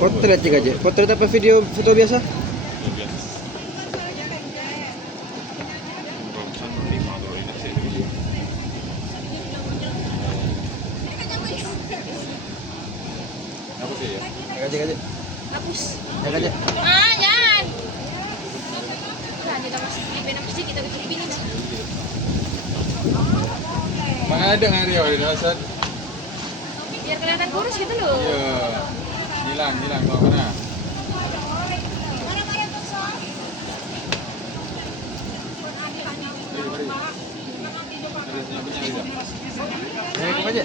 Potret aja. Potret apa video foto biasa? Aja. Hapus. Aja. Ah, jangan. Nah, kita masih di pena pasti kita bikin ini. Mana ada ngari di dasar? Biar kelihatan kurus gitu loh. Iya. Hilang kau kena. Aja.